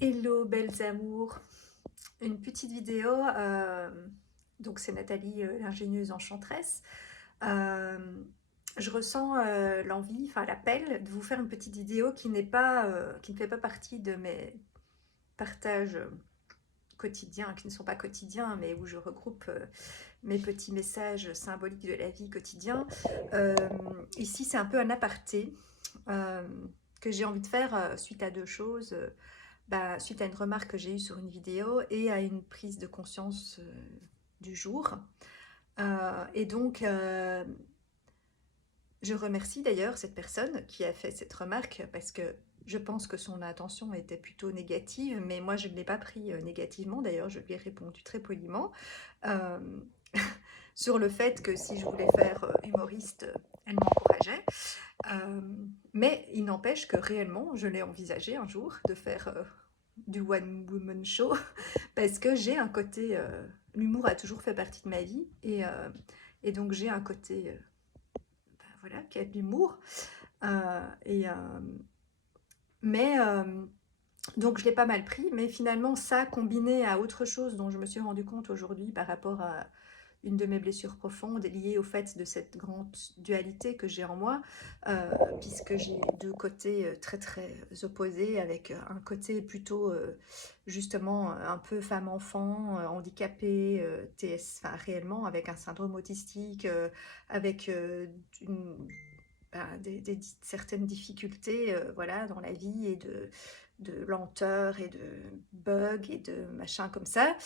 Hello belles amours, une petite vidéo, donc c'est Nathalie, l'ingénieuse enchanteresse. Euh, je ressens l'envie, enfin l'appel de vous faire une petite vidéo qui n'est pas, qui ne fait pas partie de mes partages quotidiens, qui ne sont pas quotidiens, mais où je regroupe mes petits messages symboliques de la vie quotidien. Euh, Ici c'est un peu un aparté euh, que j'ai envie de faire suite à deux choses. Suite à une remarque que j'ai eue sur une vidéo et à une prise de conscience du jour. Et donc, je remercie d'ailleurs cette personne qui a fait cette remarque parce que je pense que son intention était plutôt négative, mais moi je ne l'ai pas pris négativement. D'ailleurs, je lui ai répondu très poliment euh, sur le fait que si je voulais faire humoriste, elle m'encourageait. Euh, mais il n'empêche que réellement, je l'ai envisagé un jour de faire du one woman show parce que j'ai un côté, l'humour a toujours fait partie de ma vie et donc j'ai un côté, voilà, qui a de l'humour. Euh, et, euh, mais donc je l'ai pas mal pris, mais finalement ça combiné à autre chose dont je me suis rendu compte aujourd'hui par rapport à une de mes blessures profondes liée au fait de cette grande dualité que j'ai en moi, puisque j'ai deux côtés très très opposés, avec un côté plutôt justement un peu femme-enfant, handicapée, TS, enfin réellement avec un syndrome autistique, avec certaines difficultés voilà, dans la vie et de lenteur et de bugs et de machins comme ça.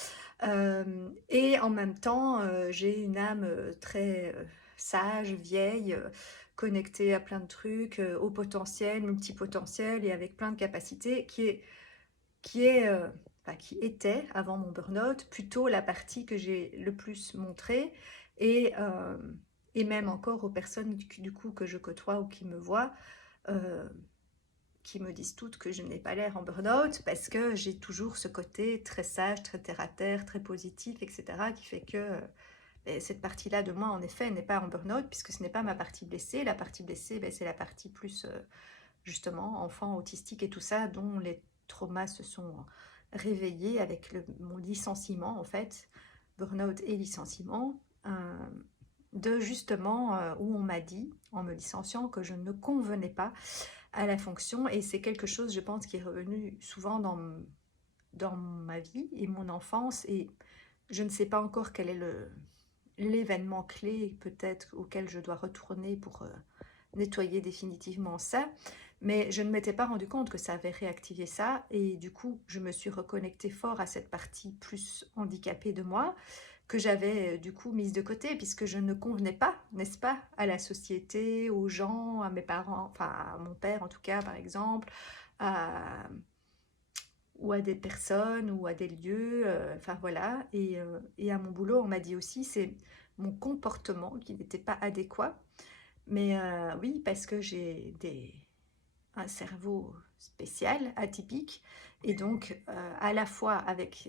Et en même temps, j'ai une âme très sage, vieille, connectée à plein de trucs, au potentiel, multipotentiel et avec plein de capacités, qui est enfin, qui était, avant mon burn-out, plutôt la partie que j'ai le plus montrée. Et, euh, et même encore aux personnes du coup que je côtoie ou qui me voient, euh, qui me disent toutes que je n'ai pas l'air en burn-out parce que j'ai toujours ce côté très sage, très terre-à-terre, très positif, etc. qui fait que cette partie-là de moi, en effet, n'est pas en burn-out puisque ce n'est pas ma partie blessée. La partie blessée, c'est la partie plus, justement, enfant autistique et tout ça, dont les traumas se sont réveillés avec mon licenciement, en fait, burn-out et licenciement, de justement où on m'a dit, en me licenciant, que je ne convenais pas à la fonction. Et c'est quelque chose, je pense, qui est revenu souvent dans ma vie et mon enfance. Et je ne sais pas encore quel est l'événement clé, peut-être, auquel je dois retourner pour nettoyer définitivement ça. Mais je ne m'étais pas rendu compte que ça avait réactivé ça. Et du coup, je me suis reconnectée fort à cette partie plus handicapée de moi que j'avais du coup mise de côté puisque je ne convenais pas, n'est-ce pas, à la société, aux gens, à mes parents, enfin à mon père en tout cas par exemple, à, ou à des personnes ou à des lieux, enfin voilà. Et à mon boulot, on m'a dit aussi c'est mon comportement qui n'était pas adéquat. Mais oui, parce que j'ai un cerveau spécial, atypique, et donc à la fois avec,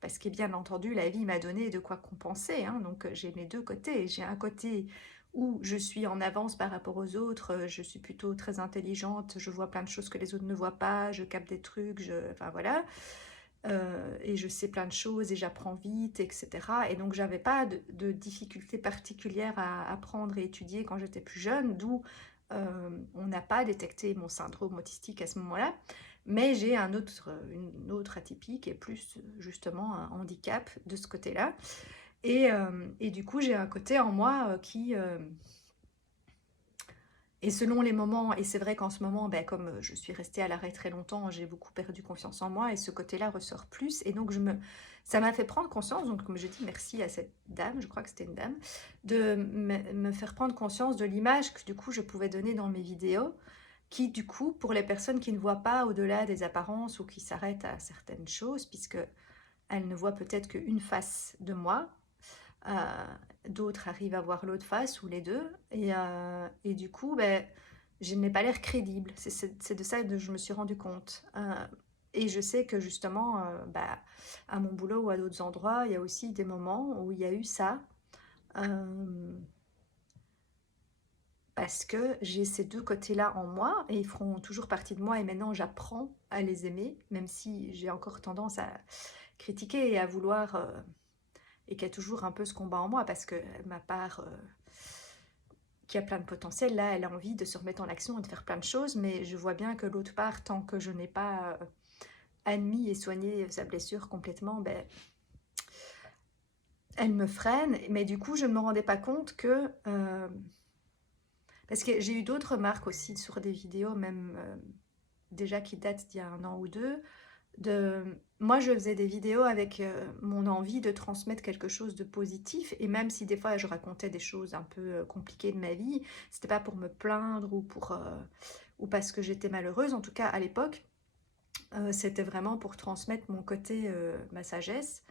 parce que bien entendu, la vie m'a donné de quoi compenser, hein, donc j'ai mes deux côtés. J'ai un côté où je suis en avance par rapport aux autres, je suis plutôt très intelligente, je vois plein de choses que les autres ne voient pas, je capte des trucs, enfin voilà, et je sais plein de choses et j'apprends vite, etc. Et donc j'avais pas de difficultés particulières à apprendre et étudier quand j'étais plus jeune, d'où on n'a pas détecté mon syndrome autistique à ce moment-là, mais j'ai une autre atypie qui est plus justement un handicap de ce côté-là. Et du coup, j'ai un côté en moi qui, et selon les moments, et c'est vrai qu'en ce moment, comme je suis restée à l'arrêt très longtemps, j'ai beaucoup perdu confiance en moi et ce côté-là ressort plus. Et donc, ça m'a fait prendre conscience, donc comme je dis, merci à cette dame, je crois que c'était une dame, de me faire prendre conscience de l'image que du coup je pouvais donner dans mes vidéos, qui du coup, pour les personnes qui ne voient pas au-delà des apparences ou qui s'arrêtent à certaines choses, puisque elles ne voient peut-être qu'une face de moi, euh, d'autres arrivent à voir l'autre face ou les deux. Et du coup, je n'ai pas l'air crédible. C'est de ça que je me suis rendu compte. Et je sais que justement, à mon boulot ou à d'autres endroits, il y a aussi des moments où il y a eu ça. Euh, parce que j'ai ces 2 côtés-là en moi et ils feront toujours partie de moi et maintenant j'apprends à les aimer, même si j'ai encore tendance à critiquer et à vouloir, et qu'il y a toujours un peu ce combat en moi parce que ma part, qui a plein de potentiel, là, elle a envie de se remettre en action et de faire plein de choses, mais je vois bien que l'autre part, tant que je n'ai pas, admis et soigné sa blessure complètement, ben, elle me freine. Mais du coup, je ne me rendais pas compte que, parce que j'ai eu d'autres remarques aussi sur des vidéos, même déjà qui datent d'il y a 1 an ou 2. Moi, je faisais des vidéos avec mon envie de transmettre quelque chose de positif. Et même si des fois je racontais des choses un peu compliquées de ma vie, c'était pas pour me plaindre ou parce que j'étais malheureuse. En tout cas, à l'époque, c'était vraiment pour transmettre mon côté, ma sagesse.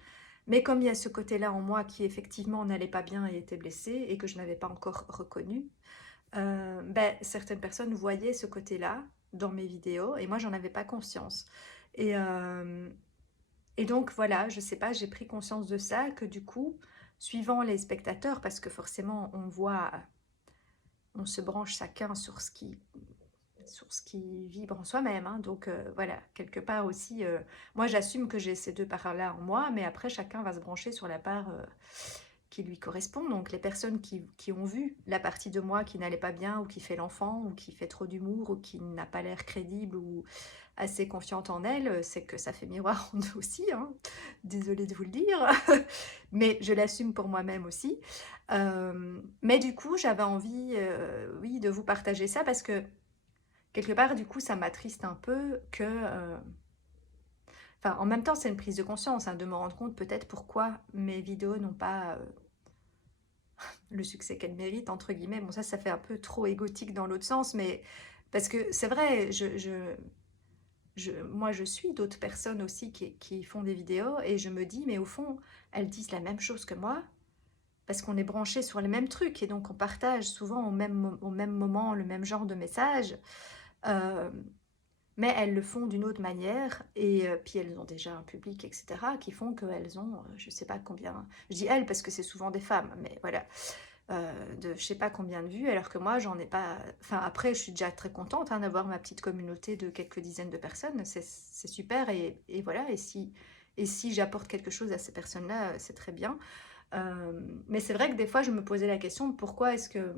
Mais comme il y a ce côté-là en moi qui effectivement n'allait pas bien et était blessé et que je n'avais pas encore reconnu, ben, certaines personnes voyaient ce côté-là dans mes vidéos et moi j'en avais pas conscience. Et, et donc voilà, je sais pas, j'ai pris conscience de ça, que du coup, suivant les spectateurs, parce que forcément on voit, on se branche chacun sur ce qui vibre en soi-même, hein. Donc voilà, quelque part aussi, moi j'assume que j'ai ces 2 parts-là en moi, mais après chacun va se brancher sur la part qui lui correspond. Donc les personnes qui ont vu la partie de moi qui n'allait pas bien, ou qui fait l'enfant, ou qui fait trop d'humour, ou qui n'a pas l'air crédible, ou assez confiante en elle, c'est que ça fait miroir en eux aussi, hein. Désolée de vous le dire, mais je l'assume pour moi-même aussi. Mais du coup, j'avais envie, oui, de vous partager ça parce que quelque part, du coup, ça m'attriste un peu que... Enfin, en même temps, c'est une prise de conscience, hein, de me rendre compte peut-être pourquoi mes vidéos n'ont pas le succès qu'elles méritent, entre guillemets. Bon, ça fait un peu trop égotique dans l'autre sens, mais parce que c'est vrai, moi, je suis d'autres personnes aussi qui font des vidéos et je me dis, mais au fond, elles disent la même chose que moi parce qu'on est branchés sur les mêmes trucs et donc on partage souvent au même moment le même genre de message. Euh, mais elles le font d'une autre manière et puis elles ont déjà un public, etc., qui font qu'elles ont, je sais pas combien, je dis elles parce que c'est souvent des femmes, mais voilà, de je sais pas combien de vues, alors que moi j'en ai pas. Enfin, après, je suis déjà très contente, hein, d'avoir ma petite communauté de quelques dizaines de personnes, c'est super, et voilà, et si j'apporte quelque chose à ces personnes-là, c'est très bien. Mais c'est vrai que des fois, je me posais la question, pourquoi est-ce que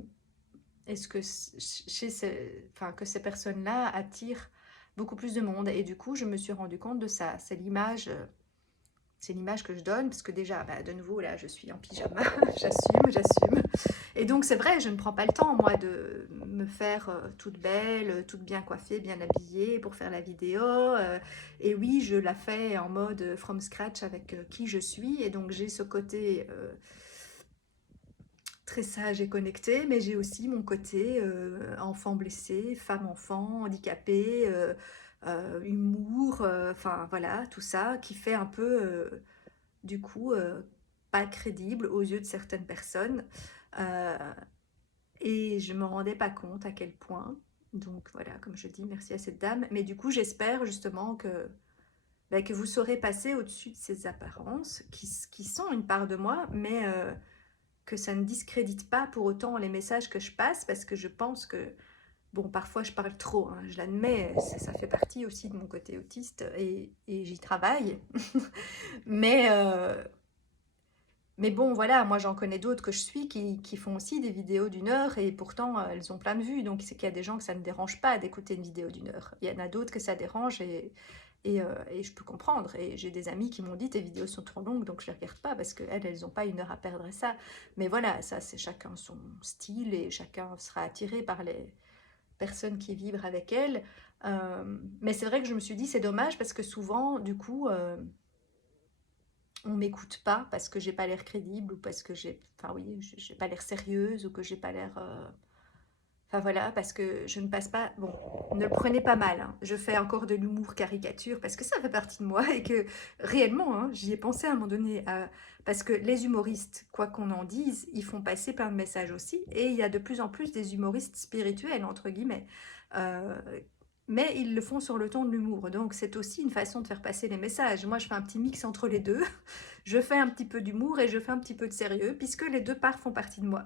enfin, que ces personnes-là attirent beaucoup plus de monde? Et du coup, je me suis rendu compte de ça. C'est l'image que je donne, parce que déjà, bah, de nouveau, là, je suis en pyjama, j'assume. Et donc, c'est vrai, je ne prends pas le temps, moi, de me faire toute belle, toute bien coiffée, bien habillée pour faire la vidéo. Et oui, je la fais en mode from scratch avec qui je suis. Et donc, j'ai ce côté très sage et connecté, mais j'ai aussi mon côté enfant blessé, femme enfant, handicapée, humour, enfin voilà, tout ça qui fait un peu, du coup, pas crédible aux yeux de certaines personnes. Euh, et je me rendais pas compte à quel point. Donc voilà, comme je dis, merci à cette dame. Mais du coup, j'espère justement que vous saurez passer au-dessus de ces apparences qui sont une part de moi, mais que ça ne discrédite pas pour autant les messages que je passe, parce que je pense que, bon, parfois je parle trop, hein, je l'admets, ça fait partie aussi de mon côté autiste et j'y travaille. mais, euh, mais bon, voilà, moi j'en connais d'autres que je suis qui font aussi des vidéos d'1 heure et pourtant elles ont plein de vues. Donc c'est qu'il y a des gens que ça ne dérange pas d'écouter une vidéo d'1 heure. Il y en a d'autres que ça dérange et je peux comprendre. Et j'ai des amis qui m'ont dit tes vidéos sont trop longues donc je les regarde pas parce qu'elles, elles n'ont pas 1 heure à perdre à ça. Mais voilà, ça c'est chacun son style et chacun sera attiré par les personnes qui vibrent avec elles. Mais c'est vrai que je me suis dit c'est dommage parce que souvent, du coup, on m'écoute pas parce que j'ai pas l'air crédible ou parce que enfin oui, j'ai pas l'air sérieuse ou que j'ai pas l'air, enfin voilà, parce que je ne passe pas, bon, ne le prenez pas mal, hein. Je fais encore de l'humour caricature parce que ça fait partie de moi et que réellement, hein, j'y ai pensé à un moment donné, parce que les humoristes, quoi qu'on en dise, ils font passer plein de messages aussi et il y a de plus en plus des humoristes spirituels, entre guillemets. Euh, mais ils le font sur le ton de l'humour. Donc c'est aussi une façon de faire passer les messages. Moi, je fais un petit mix entre les deux. Je fais un petit peu d'humour et je fais un petit peu de sérieux, puisque les 2 parts font partie de moi.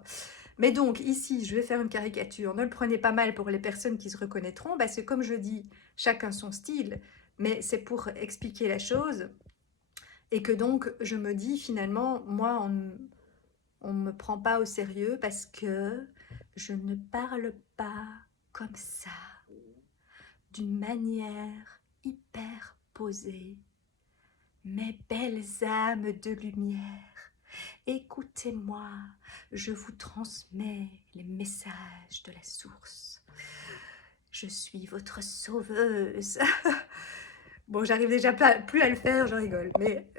Mais donc ici, je vais faire une caricature. Ne le prenez pas mal pour les personnes qui se reconnaîtront, parce que comme je dis, chacun son style, mais c'est pour expliquer la chose. Et que donc, je me dis finalement, moi, on ne me prend pas au sérieux parce que je ne parle pas comme ça, d'une manière hyper posée. Mes belles âmes de lumière, écoutez-moi, je vous transmets les messages de la source. Je suis votre sauveuse. Bon, j'arrive déjà plus à le faire, je rigole. Mais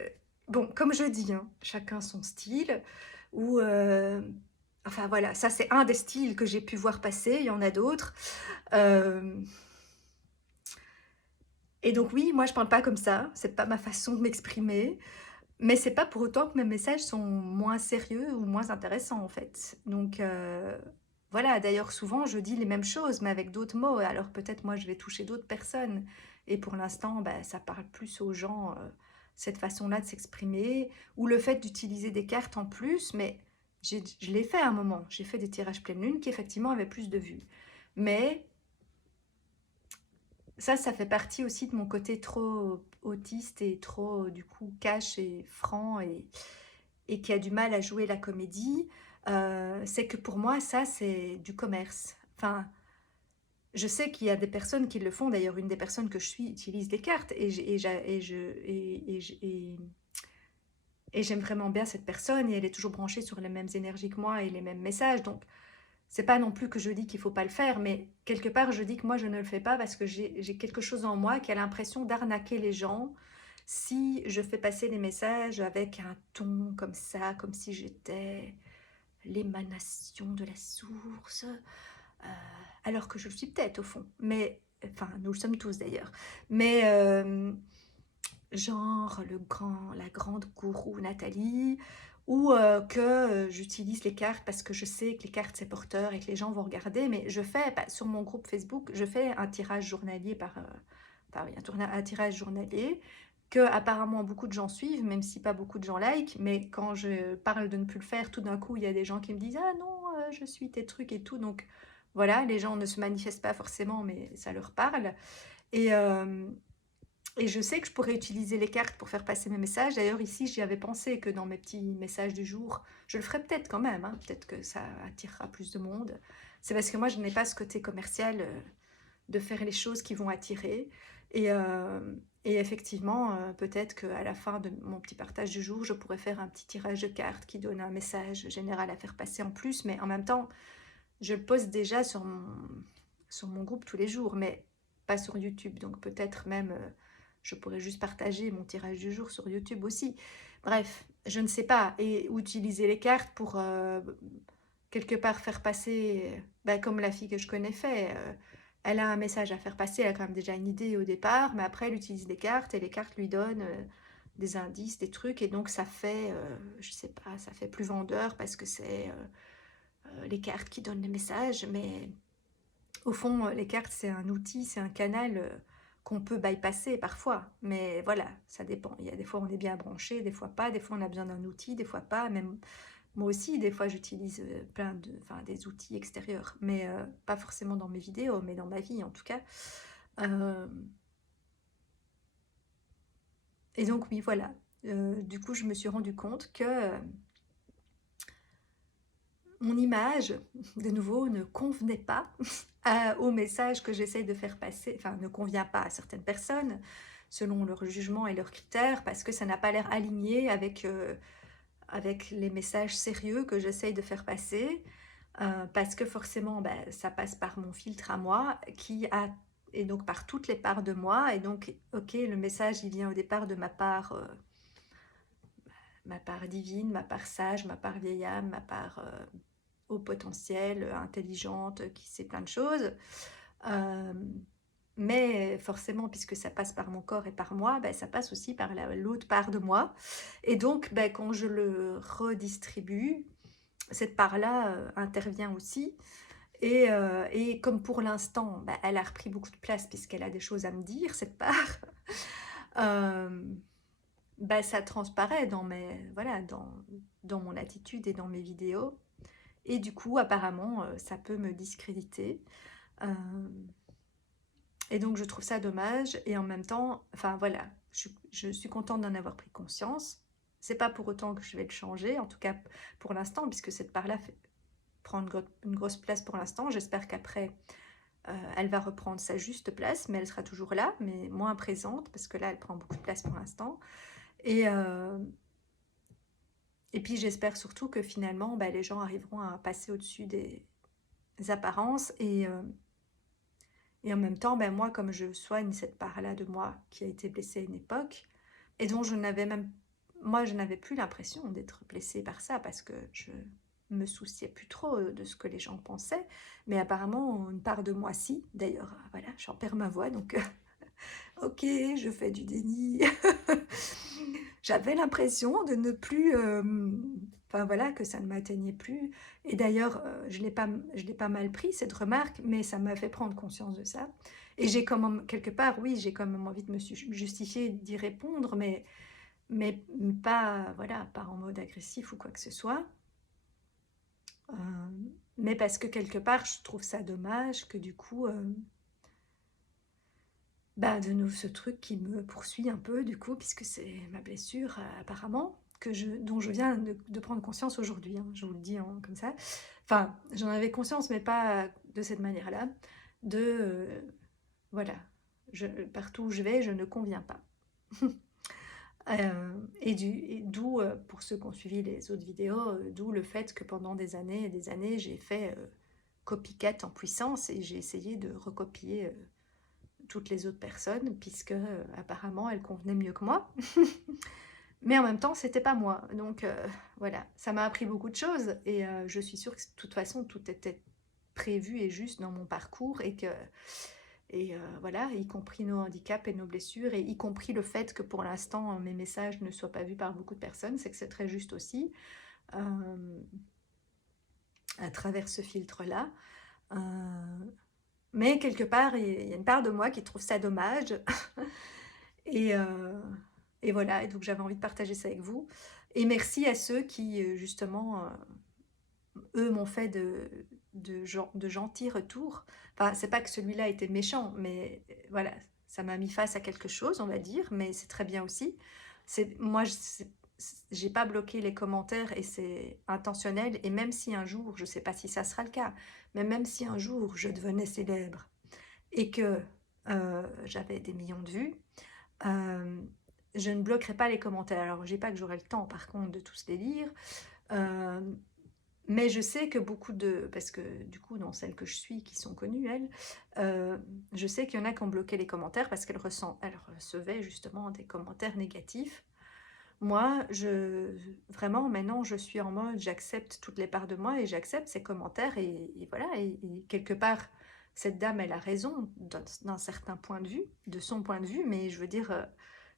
bon, comme je dis, hein, chacun son style. Ou, enfin voilà, ça c'est un des styles que j'ai pu voir passer, il y en a d'autres. Euh, et donc oui, moi je parle pas comme ça, c'est pas ma façon de m'exprimer. Mais c'est pas pour autant que mes messages sont moins sérieux ou moins intéressants en fait. Donc voilà, d'ailleurs souvent je dis les mêmes choses mais avec d'autres mots, alors peut-être moi je vais toucher d'autres personnes. Et pour l'instant, bah, ça parle plus aux gens, cette façon-là de s'exprimer, ou le fait d'utiliser des cartes en plus, mais je l'ai fait à un moment, j'ai fait des tirages pleine lune qui effectivement avaient plus de vues. Mais ça fait partie aussi de mon côté trop autiste et trop, du coup, cash et franc et qui a du mal à jouer la comédie. C'est que pour moi, ça, c'est du commerce. Enfin, je sais qu'il y a des personnes qui le font. D'ailleurs, une des personnes que je suis utilise des cartes et j'aime vraiment bien cette personne et elle est toujours branchée sur les mêmes énergies que moi et les mêmes messages. Donc, c'est pas non plus que je dis qu'il faut pas le faire, mais quelque part, je dis que moi, je ne le fais pas parce que j'ai quelque chose en moi qui a l'impression d'arnaquer les gens si je fais passer les messages avec un ton comme ça, comme si j'étais l'émanation de la source, alors que je le suis peut-être au fond, mais enfin, nous le sommes tous d'ailleurs, mais genre la grande gourou Nathalie, ou que j'utilise les cartes parce que je sais que les cartes c'est porteur et que les gens vont regarder, mais je fais, bah, sur mon groupe Facebook, je fais un tirage journalier un tirage journalier que apparemment beaucoup de gens suivent, même si pas beaucoup de gens like, mais quand je parle de ne plus le faire, tout d'un coup il y a des gens qui me disent ah non, je suis tes trucs et tout, donc voilà, les gens ne se manifestent pas forcément, mais ça leur parle. Et, euh, et je sais que je pourrais utiliser les cartes pour faire passer mes messages. D'ailleurs, ici, j'y avais pensé que dans mes petits messages du jour, je le ferai peut-être quand même, hein, peut-être que ça attirera plus de monde. C'est parce que moi, je n'ai pas ce côté commercial de faire les choses qui vont attirer. Et, euh, et effectivement, peut-être qu'à la fin de mon petit partage du jour, je pourrais faire un petit tirage de cartes qui donne un message général à faire passer en plus. Mais en même temps, je le poste déjà sur mon groupe tous les jours, mais pas sur YouTube. Donc peut-être même, je pourrais juste partager mon tirage du jour sur YouTube aussi. Bref, je ne sais pas. Et utiliser les cartes pour quelque part faire passer, bah, comme la fille que je connais fait. Elle a un message à faire passer, elle a quand même déjà une idée au départ, mais après elle utilise les cartes et les cartes lui donnent des indices, des trucs, et donc ça fait, je sais pas, ça fait plus vendeur parce que c'est les cartes qui donnent les messages, mais au fond, les cartes, c'est un outil, c'est un canal qu'on peut bypasser parfois. Mais voilà, ça dépend. Il y a des fois, on est bien branché, des fois pas. Des fois, on a besoin d'un outil, des fois pas. Même moi aussi, des fois, j'utilise enfin, des outils extérieurs. Mais pas forcément dans mes vidéos, mais dans ma vie en tout cas. Euh, et donc, oui, voilà. Du coup, je me suis rendu compte que mon image, de nouveau, ne convenait pas au message que j'essaye de faire passer, enfin, ne convient pas à certaines personnes, selon leur jugement et leurs critères, parce que ça n'a pas l'air aligné avec les messages sérieux que j'essaye de faire passer, parce que forcément, ben, ça passe par mon filtre à moi, et donc par toutes les parts de moi, et donc, ok, le message, il vient au départ de ma part divine, ma part sage, ma part vieille âme, ma part au potentiel, intelligente, qui sait plein de choses. Euh, mais forcément, puisque ça passe par mon corps et par moi, ben, ça passe aussi par l'autre part de moi. Et donc, ben, quand je le redistribue, cette part-là intervient aussi. Et comme pour l'instant, ben, elle a repris beaucoup de place puisqu'elle a des choses à me dire, cette part, euh, ben, ça transparaît voilà, dans mon attitude et dans mes vidéos. et du coup apparemment ça peut me discréditer. Euh, et donc je trouve ça dommage et en même temps, enfin voilà, je suis contente d'en avoir pris conscience. C'est pas pour autant que je vais le changer, en tout cas pour l'instant, puisque cette part-là prend une grosse place pour l'instant. J'espère qu'après, elle va reprendre sa juste place, mais elle sera toujours là, mais moins présente, parce que là, elle prend beaucoup de place pour l'instant. Et, euh, et puis j'espère surtout que finalement, bah, les gens arriveront à passer au-dessus des apparences et en même temps, ben moi, comme je soigne cette part-là de moi qui a été blessée à une époque, et dont moi, je n'avais plus l'impression d'être blessée par ça, parce que je me souciais plus trop de ce que les gens pensaient, mais apparemment, une part de moi, si. D'ailleurs, voilà, j'en perds ma voix, donc ok, je fais du déni. J'avais l'impression de ne plus, enfin voilà, que ça ne m'atteignait plus. Et d'ailleurs, je l'ai pas mal pris cette remarque, mais ça m'a fait prendre conscience de ça. Et j'ai quand même quelque part, oui, j'ai quand même envie de me justifier, d'y répondre, mais pas, voilà, pas en mode agressif ou quoi que ce soit. Euh, mais parce que quelque part, je trouve ça dommage que du coup, bah, de nouveau ce truc qui me poursuit un peu du coup, puisque c'est ma blessure apparemment, dont je viens de prendre conscience aujourd'hui, hein, je vous le dis comme ça. Enfin, j'en avais conscience, mais pas de cette manière-là. Voilà, partout où je vais, je ne conviens pas. Et d'où, pour ceux qui ont suivi les autres vidéos, d'où le fait que pendant des années et des années, j'ai fait copycat en puissance et j'ai essayé de recopier toutes les autres personnes, puisque apparemment elles convenaient mieux que moi. Mais en même temps, c'était pas moi. Donc voilà, ça m'a appris beaucoup de choses et je suis sûre que de toute façon, tout était prévu et juste dans mon parcours et voilà, y compris nos handicaps et nos blessures et y compris le fait que pour l'instant mes messages ne soient pas vus par beaucoup de personnes, c'est que c'est très juste aussi à travers ce filtre-là. Euh, mais quelque part, il y a une part de moi qui trouve ça dommage. Et, euh, et voilà, et donc j'avais envie de partager ça avec vous. Et merci à ceux qui, justement, eux m'ont fait de gentils retours. Enfin, c'est pas que celui-là était méchant, mais voilà, ça m'a mis face à quelque chose, on va dire, mais c'est très bien aussi. Moi, j'ai pas bloqué les commentaires et c'est intentionnel. Et même si un jour, je sais pas si ça sera le cas, mais même si un jour je devenais célèbre et que j'avais des millions de vues, euh, je ne bloquerai pas les commentaires. Alors, je dis pas que j'aurai le temps, par contre, de tous les lire. Euh, mais je sais que parce que du coup, dans celles que je suis, qui sont connues, elles, je sais qu'il y en a qui ont bloqué les commentaires parce elles recevaient justement des commentaires négatifs. Moi, vraiment, maintenant, je suis en mode, j'accepte toutes les parts de moi et j'accepte ces commentaires et voilà. Et quelque part, cette dame, elle a raison d'un certain point de vue, de son point de vue, mais je veux dire,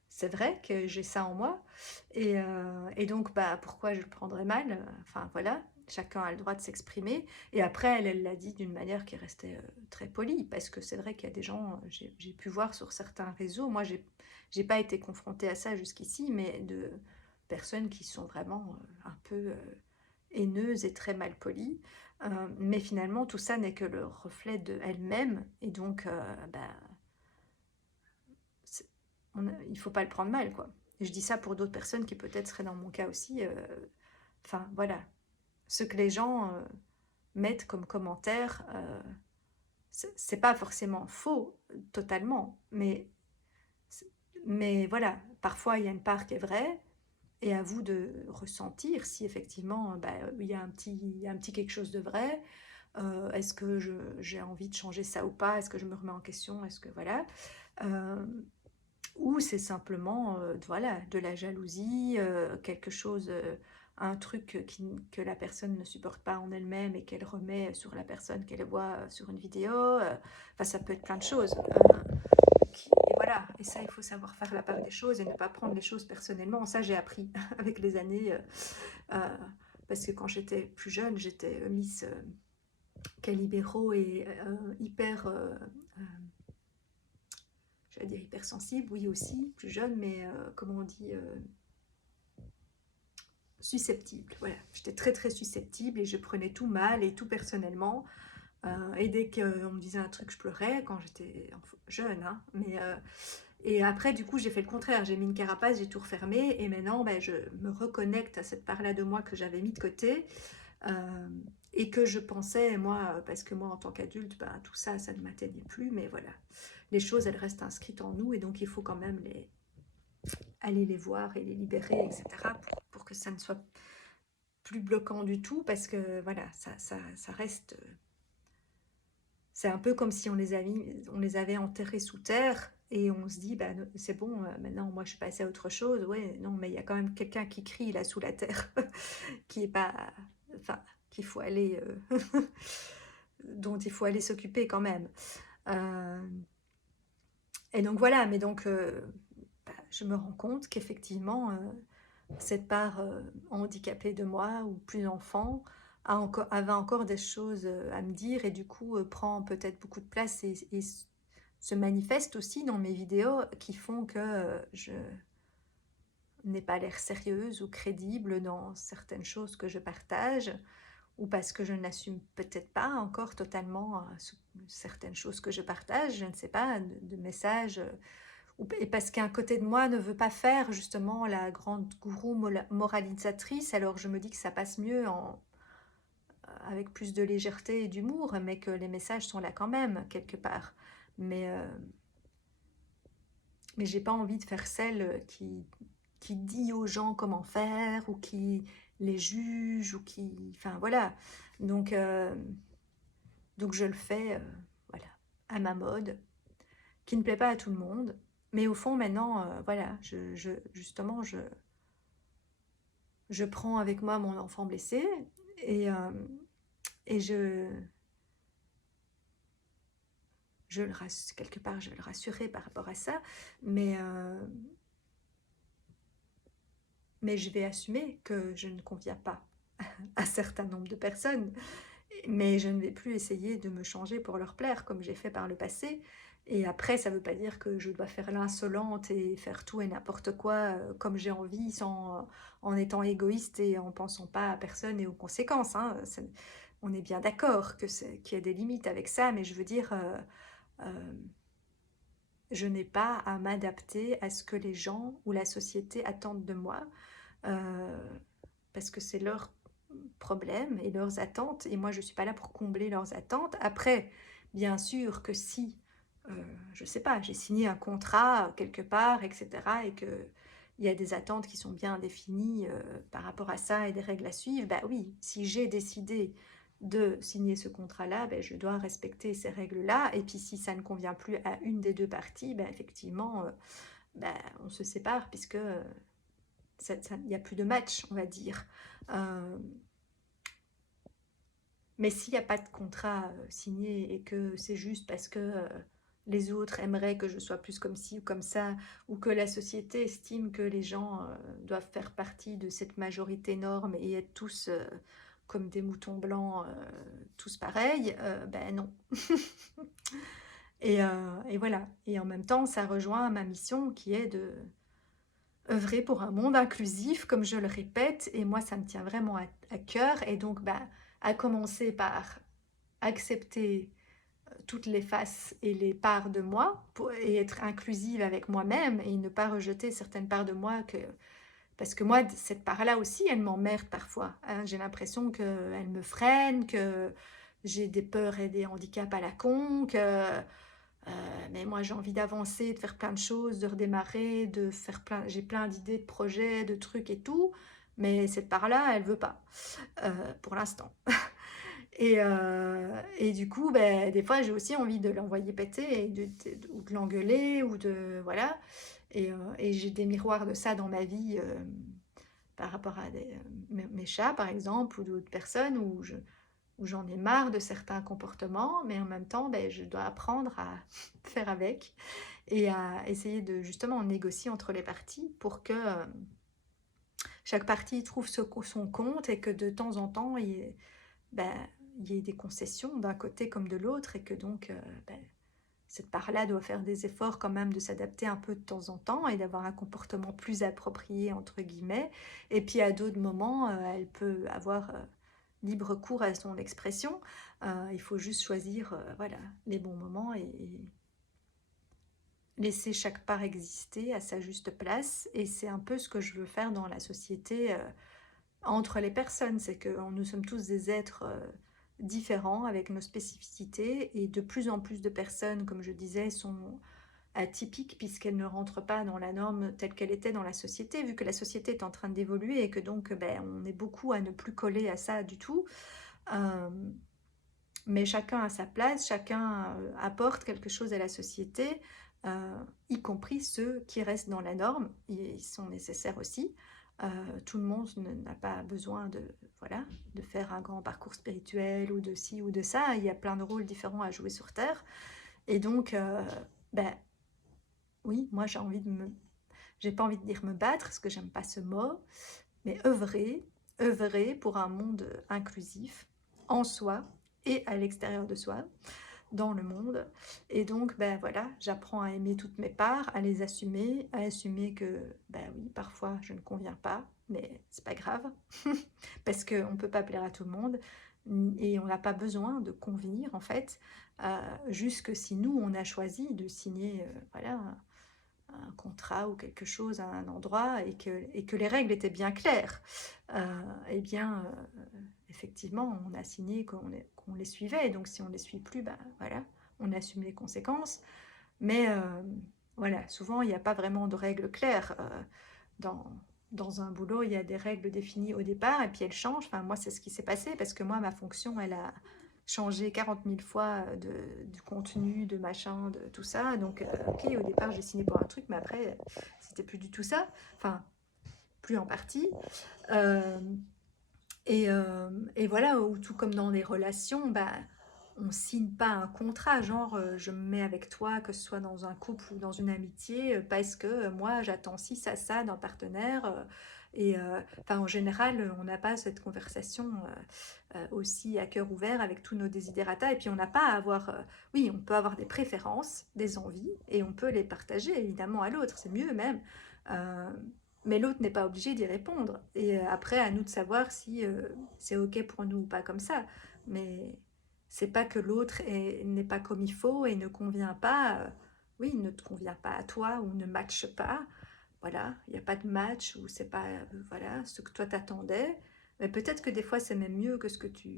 c'est vrai que j'ai ça en moi. Et donc, bah, pourquoi je le prendrais mal? Enfin, voilà, chacun a le droit de s'exprimer. Et après, elle l'a dit d'une manière qui restait très polie, parce que c'est vrai qu'il y a des gens, j'ai pu voir sur certains réseaux, moi, j'ai pas été confrontée à ça jusqu'ici, mais de personnes qui sont vraiment un peu haineuses et très mal polies. Mais finalement, tout ça n'est que le reflet de elle-même. Et donc, bah, il faut pas le prendre mal, quoi. Et je dis ça pour d'autres personnes qui peut-être seraient dans mon cas aussi. Enfin, voilà. Ce que les gens mettent comme commentaire, c'est pas forcément faux totalement, mais voilà, parfois il y a une part qui est vraie, et à vous de ressentir si effectivement bah, il y a un petit quelque chose de vrai. Est-ce que j'ai envie de changer ça ou pas? Est-ce que je me remets en question? Est-ce que voilà? Euh, ou c'est simplement voilà, de la jalousie, quelque chose, un truc que la personne ne supporte pas en elle-même et qu'elle remet sur la personne qu'elle voit sur une vidéo. Enfin, ça peut être plein de choses. Et voilà, et ça, il faut savoir faire la part des choses et ne pas prendre les choses personnellement. Ça, j'ai appris avec les années. Euh, parce que quand j'étais plus jeune, j'étais Miss Calibero et hyper j'allais dire hypersensible, oui aussi, plus jeune, mais comment on dit, susceptible, voilà. J'étais très, très susceptible et je prenais tout mal et tout personnellement. Et dès qu'on me disait un truc, je pleurais quand j'étais jeune, hein, et après, du coup, j'ai fait le contraire. J'ai mis une carapace, j'ai tout refermé. Et maintenant, ben, je me reconnecte à cette part-là de moi que j'avais mis de côté. euh, et que je pensais, moi, parce que moi, en tant qu'adulte, ben, tout ça, ça ne m'atteignait plus. Mais voilà, les choses, elles restent inscrites en nous. Et donc, il faut quand même aller les voir et les libérer, etc. Pour que ça ne soit plus bloquant du tout. Parce que, voilà, ça reste... C'est un peu comme si on les avait enterrés sous terre et on se dit, bah, c'est bon, maintenant moi je suis passée à autre chose. Ouais, non, mais il y a quand même quelqu'un qui crie là sous la terre, qui est pas, enfin, qu'il faut aller, dont il faut aller s'occuper quand même. Euh, et donc voilà, mais donc bah, je me rends compte qu'effectivement, cette part handicapée de moi ou plus enfant avait encore des choses à me dire et du coup prend peut-être beaucoup de place et se manifeste aussi dans mes vidéos qui font que je n'ai pas l'air sérieuse ou crédible dans certaines choses que je partage ou parce que je n'assume peut-être pas encore totalement certaines choses que je partage, je ne sais pas, de messages et parce qu'un côté de moi ne veut pas faire justement la grande gourou moralisatrice, alors je me dis que ça passe mieux avec plus de légèreté et d'humour, mais que les messages sont là quand même, quelque part. Mais, euh, mais j'ai pas envie de faire celle qui dit aux gens comment faire, ou qui les juge, ou qui... Enfin voilà. Donc, euh, donc je le fais, voilà, à ma mode, qui ne plaît pas à tout le monde. Mais au fond, maintenant, voilà, justement, je prends avec moi mon enfant blessé et, euh, et quelque part, je vais le rassurer par rapport à ça, mais, euh, mais je vais assumer que je ne conviens pas à un certain nombre de personnes, mais je ne vais plus essayer de me changer pour leur plaire comme j'ai fait par le passé. Et après, ça ne veut pas dire que je dois faire l'insolente et faire tout et n'importe quoi comme j'ai envie, en étant égoïste et en pensant pas à personne et aux conséquences, hein. On est bien d'accord qu'il y a des limites avec ça, mais je veux dire, euh, je n'ai pas à m'adapter à ce que les gens ou la société attendent de moi, euh, parce que c'est leur problème et leurs attentes, et moi je ne suis pas là pour combler leurs attentes. Après, bien sûr que si, je ne sais pas, j'ai signé un contrat quelque part, etc., et que il y a des attentes qui sont bien définies par rapport à ça et des règles à suivre, bah oui, si j'ai décidé de signer ce contrat-là, ben, je dois respecter ces règles-là. Et puis si ça ne convient plus à une des deux parties, ben, effectivement, ben, on se sépare puisque il n'y a plus de match, on va dire. Euh, mais s'il n'y a pas de contrat signé et que c'est juste parce que les autres aimeraient que je sois plus comme ci ou comme ça, ou que la société estime que les gens doivent faire partie de cette majorité norme et être tous comme des moutons blancs, tous pareils, ben non. Et voilà. Et en même temps, ça rejoint ma mission qui est de œuvrer pour un monde inclusif, comme je le répète, et moi, ça me tient vraiment à cœur. Et donc, bah, à commencer par accepter toutes les faces et les parts de moi et être inclusive avec moi-même et ne pas rejeter certaines parts de moi parce que moi, cette part-là aussi, elle m'emmerde parfois, hein. J'ai l'impression qu'elle me freine, que j'ai des peurs et des handicaps à la con, mais moi j'ai envie d'avancer, de faire plein de choses, de redémarrer, j'ai plein d'idées, de projets, de trucs et tout, mais cette part-là, elle veut pas, pour l'instant. Et du coup, ben, des fois, j'ai aussi envie de l'envoyer péter ou de l'engueuler ou de voilà. Et j'ai des miroirs de ça dans ma vie par rapport à mes chats, par exemple, ou d'autres personnes où j'en ai marre de certains comportements, mais en même temps, ben, je dois apprendre à faire avec et à essayer de justement négocier entre les parties pour que chaque partie trouve son compte et que de temps en temps, ben, il y ait des concessions d'un côté comme de l'autre et que donc ben, cette part-là doit faire des efforts quand même de s'adapter un peu de temps en temps et d'avoir un comportement plus approprié, entre guillemets. Et puis à d'autres moments, elle peut avoir libre cours à son expression. Il faut juste choisir voilà, les bons moments et laisser chaque part exister à sa juste place. Et c'est un peu ce que je veux faire dans la société entre les personnes. C'est que nous sommes tous des êtres différents avec nos spécificités et de plus en plus de personnes, comme je disais, sont atypiques puisqu'elles ne rentrent pas dans la norme telle qu'elle était dans la société, vu que la société est en train d'évoluer et que donc ben, on est beaucoup à ne plus coller à ça du tout. Euh, mais chacun a sa place, chacun apporte quelque chose à la société, y compris ceux qui restent dans la norme, ils sont nécessaires aussi. Tout le monde n'a pas besoin de, voilà, de faire un grand parcours spirituel ou de ci ou de ça, il y a plein de rôles différents à jouer sur Terre. Et donc, ben, oui, moi j'ai pas envie de dire me battre, parce que j'aime pas ce mot, mais œuvrer pour un monde inclusif en soi et à l'extérieur de soi, dans le monde. Et donc, ben voilà, j'apprends à aimer toutes mes parts, à assumer que, ben oui, parfois je ne conviens pas, mais c'est pas grave, parce qu'on ne peut pas plaire à tout le monde, et on n'a pas besoin de convenir, en fait, juste que si nous, on a choisi de signer, voilà, un contrat ou quelque chose à un endroit et que les règles étaient bien claires, eh bien, effectivement, on a signé qu'on les suivait. Et donc, si on ne les suit plus, ben, voilà, on assume les conséquences. Mais voilà, souvent, il n'y a pas vraiment de règles claires. Dans, dans un boulot, il y a des règles définies au départ et puis elles changent. Enfin, moi, c'est ce qui s'est passé parce que moi, ma fonction, elle a changé 40 000 fois du contenu, de machin, de tout ça. Donc, ok, au départ, j'ai signé pour un truc, mais après, c'était plus du tout ça. Enfin, plus en partie. Euh, et voilà, ou tout comme dans les relations, bah, on signe pas un contrat, genre je me mets avec toi, que ce soit dans un couple ou dans une amitié, parce que moi j'attends ci, ça d'un partenaire. Enfin, en général, on n'a pas cette conversation aussi à cœur ouvert avec tous nos desiderata. Et puis on n'a pas à avoir, oui, on peut avoir des préférences, des envies, et on peut les partager évidemment à l'autre, c'est mieux même. Euh, mais l'autre n'est pas obligé d'y répondre. Et après, à nous de savoir si c'est OK pour nous ou pas comme ça. Mais c'est pas que l'autre n'est pas comme il faut et ne convient pas. Oui, il ne te convient pas à toi ou ne matche pas. Voilà, il n'y a pas de match ou c'est pas voilà, ce que toi t'attendais. Mais peut-être que des fois c'est même mieux que ce que tu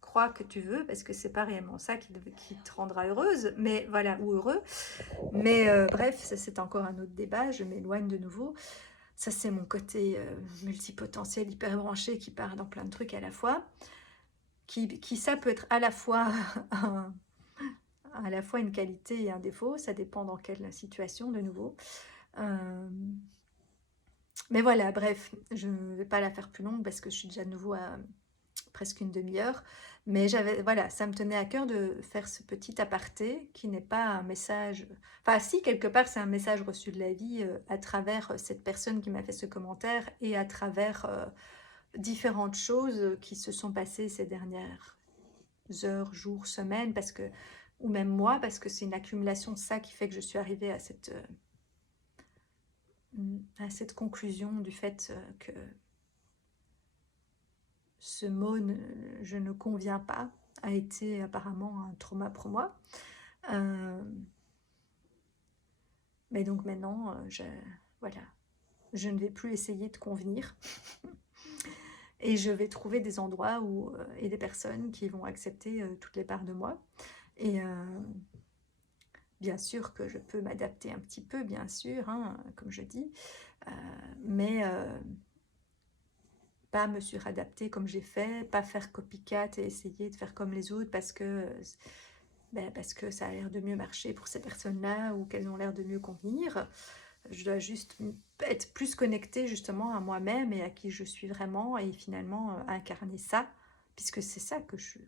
crois que tu veux parce que c'est pas réellement ça qui te rendra heureuse, mais voilà, ou heureux. Mais bref, ça c'est encore un autre débat, je m'éloigne de nouveau. Ça, c'est mon côté multipotentiel, hyper branché, qui part dans plein de trucs à la fois. Qui ça peut être à la fois, à la fois une qualité et un défaut. Ça dépend dans quelle situation, de nouveau. Euh, mais voilà, bref, je ne vais pas la faire plus longue parce que je suis déjà de nouveau à presque une demi-heure. Mais voilà, ça me tenait à cœur de faire ce petit aparté qui n'est pas un message. Enfin, si, quelque part, c'est un message reçu de la vie à travers cette personne qui m'a fait ce commentaire et à travers différentes choses qui se sont passées ces dernières heures, jours, semaines, parce que, ou même mois, parce que c'est une accumulation de ça qui fait que je suis arrivée à cette conclusion du fait que ce mot je ne conviens pas a été apparemment un trauma pour moi. Euh, mais donc maintenant, voilà, je ne vais plus essayer de convenir et je vais trouver des endroits et des personnes qui vont accepter toutes les parts de moi. Et bien sûr que je peux m'adapter un petit peu, bien sûr, hein, comme je dis, euh, mais pas me suradapter comme j'ai fait, pas faire copycat et essayer de faire comme les autres parce que ça a l'air de mieux marcher pour ces personnes-là ou qu'elles ont l'air de mieux convenir. Je dois juste être plus connectée justement à moi-même et à qui je suis vraiment et finalement incarner ça, puisque c'est ça que je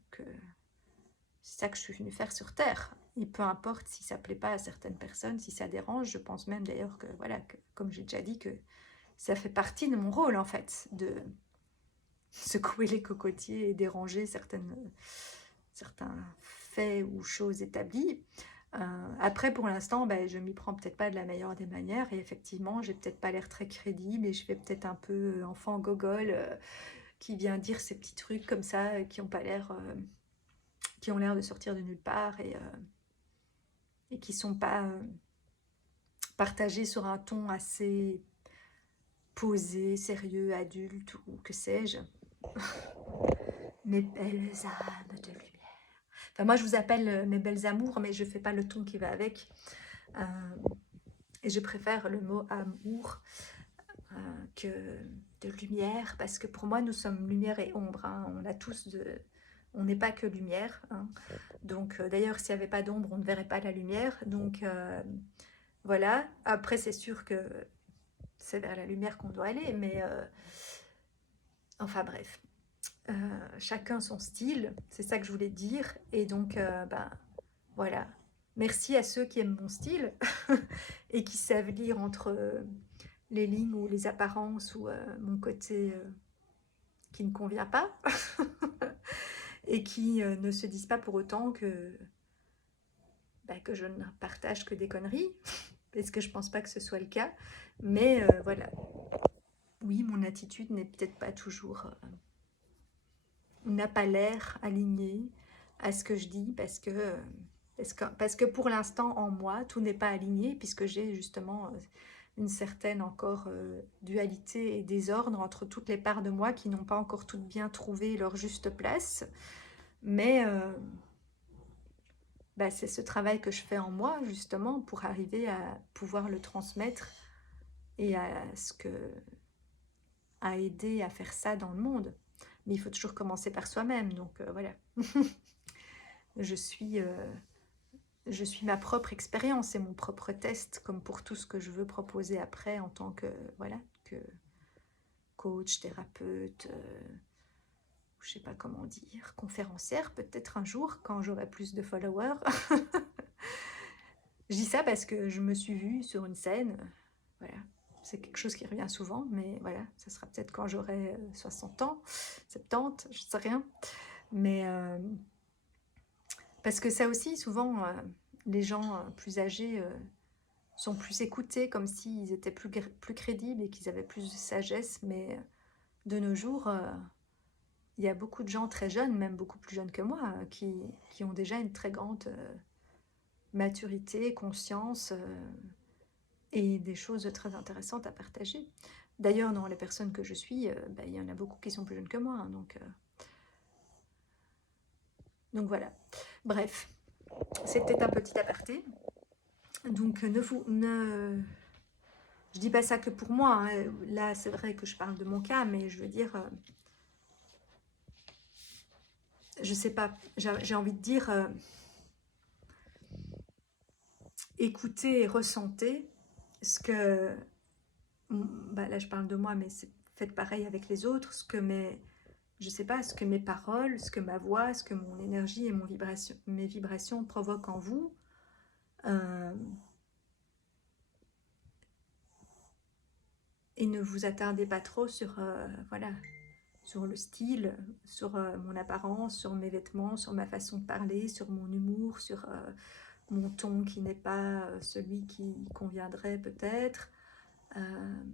suis venue faire sur Terre. Et peu importe si ça plaît pas à certaines personnes, si ça dérange, je pense même d'ailleurs que, voilà, comme j'ai déjà dit, que ça fait partie de mon rôle en fait, de secouer les cocotiers et déranger certains faits ou choses établies. Après pour l'instant, bah, je m'y prends peut-être pas de la meilleure des manières et effectivement, j'ai peut-être pas l'air très crédible et je fais peut-être un peu, enfant gogol, qui vient dire ces petits trucs comme ça, qui ont pas l'air, qui ont l'air de sortir de nulle part et qui sont pas, partagés sur un ton assez posé, sérieux, adulte ou que sais-je. Mes belles âmes de lumière. Enfin, moi, je vous appelle mes belles amours, mais je fais pas le ton qui va avec. Euh, et je préfère le mot amour que de lumière, parce que pour moi, nous sommes lumière et ombre. Hein. On a tous de... On n'est pas que lumière. Hein. Donc, d'ailleurs, s'il n'y avait pas d'ombre, on ne verrait pas la lumière. Donc, voilà. Après, c'est sûr que c'est vers la lumière qu'on doit aller, mais... enfin, bref. Chacun son style, c'est ça que je voulais dire. Et donc, ben, voilà. Merci à ceux qui aiment mon style et qui savent lire entre les lignes ou les apparences ou mon côté qui ne convient pas et qui ne se disent pas pour autant que je ne partage que des conneries parce que je pense pas que ce soit le cas. Mais voilà. Oui, mon attitude n'est peut-être pas toujours... n'a pas l'air aligné à ce que je dis parce que pour l'instant en moi tout n'est pas aligné puisque j'ai justement une certaine encore dualité et désordre entre toutes les parts de moi qui n'ont pas encore toutes bien trouvé leur juste place, mais bah, c'est ce travail que je fais en moi justement pour arriver à pouvoir le transmettre et à aider à faire ça dans le monde. Mais il faut toujours commencer par soi-même, donc voilà. je suis je suis ma propre expérience et mon propre test, comme pour tout ce que je veux proposer après en tant que, voilà, que coach, thérapeute, je sais pas comment dire, conférencière peut-être un jour quand j'aurai plus de followers. Je dis ça parce que je me suis vue sur une scène, voilà. C'est quelque chose qui revient souvent, mais voilà, ça sera peut-être quand j'aurai 60 ans, 70, je sais rien. Mais parce que ça aussi, souvent, les gens plus âgés sont plus écoutés, comme s'ils étaient plus crédibles et qu'ils avaient plus de sagesse. Mais de nos jours, il y a beaucoup de gens très jeunes, même beaucoup plus jeunes que moi, qui ont déjà une très grande maturité, conscience et des choses très intéressantes à partager. D'ailleurs, dans les personnes que je suis, bah, il y en a beaucoup qui sont plus jeunes que moi. Hein, donc voilà. Bref, c'était un petit aparté. Donc je dis pas ça que pour moi. Hein. Là, c'est vrai que je parle de mon cas, mais je veux dire, je sais pas. J'ai envie de dire, écoutez et ressentez ce que, bah là, je parle de moi, mais faites pareil avec les autres. Je sais pas, ce que mes paroles, ce que ma voix, ce que mon énergie et mes vibrations provoquent en vous. Euh, et ne vous attardez pas trop sur, voilà, sur le style, sur mon apparence, sur mes vêtements, sur ma façon de parler, sur mon humour, sur mon ton qui n'est pas celui qui conviendrait peut-être. Euh,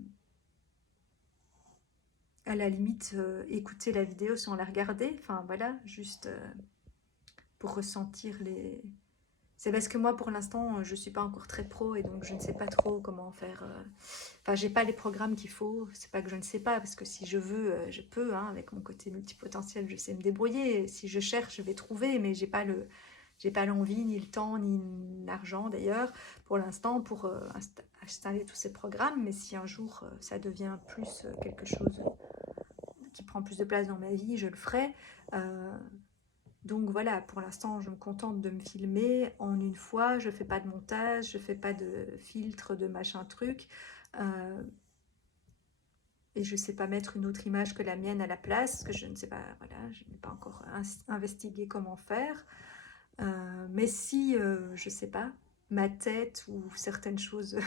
à la limite, écouter la vidéo sans la regarder. Enfin voilà, juste pour ressentir les... C'est parce que moi, pour l'instant, je ne suis pas encore très pro et donc je ne sais pas trop comment faire. Enfin, j'ai pas les programmes qu'il faut. C'est pas que je ne sais pas, parce que si je veux, je peux. Hein, avec mon côté multipotentiel, je sais me débrouiller. Si je cherche, je vais trouver, mais j'ai pas l'envie, ni le temps, ni l'argent d'ailleurs, pour l'instant, pour installer tous ces programmes. Mais si un jour ça devient plus quelque chose qui prend plus de place dans ma vie, je le ferai. Euh, donc voilà, pour l'instant, je me contente de me filmer en une fois. Je fais pas de montage, je fais pas de filtre, de machin truc. Euh, et je sais pas mettre une autre image que la mienne à la place, parce que je ne sais pas, voilà, je n'ai pas encore investigué comment faire. Mais si, je sais pas, ma tête ou certaines choses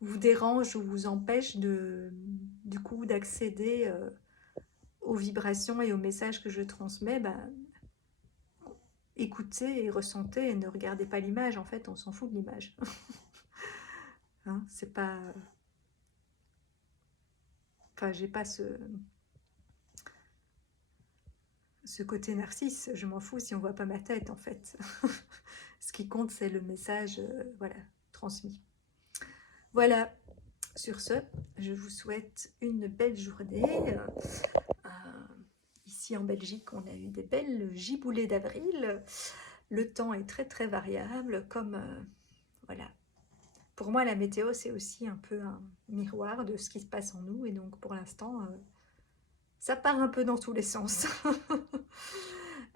vous dérangent ou vous empêchent du coup d'accéder aux vibrations et aux messages que je transmets, ben, écoutez et ressentez et ne regardez pas l'image. En fait, on s'en fout de l'image. Hein, c'est pas... Enfin, j'ai pas ce côté narcisse. Je m'en fous si on voit pas ma tête, en fait. Ce qui compte, c'est le message, voilà, transmis. Voilà. Sur ce, je vous souhaite une belle journée. Ici en Belgique, on a eu des belles giboulées d'avril. Le temps est très très variable, comme voilà. Pour moi, la météo, c'est aussi un peu un miroir de ce qui se passe en nous. Et donc, pour l'instant, ça part un peu dans tous les sens.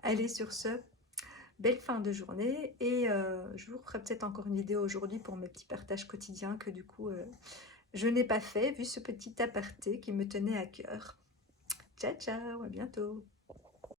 Allez, sur ce, belle fin de journée. Et je vous ferai peut-être encore une vidéo aujourd'hui pour mes petits partages quotidiens que du coup, je n'ai pas fait, vu ce petit aparté qui me tenait à cœur. Ciao, ciao, à bientôt.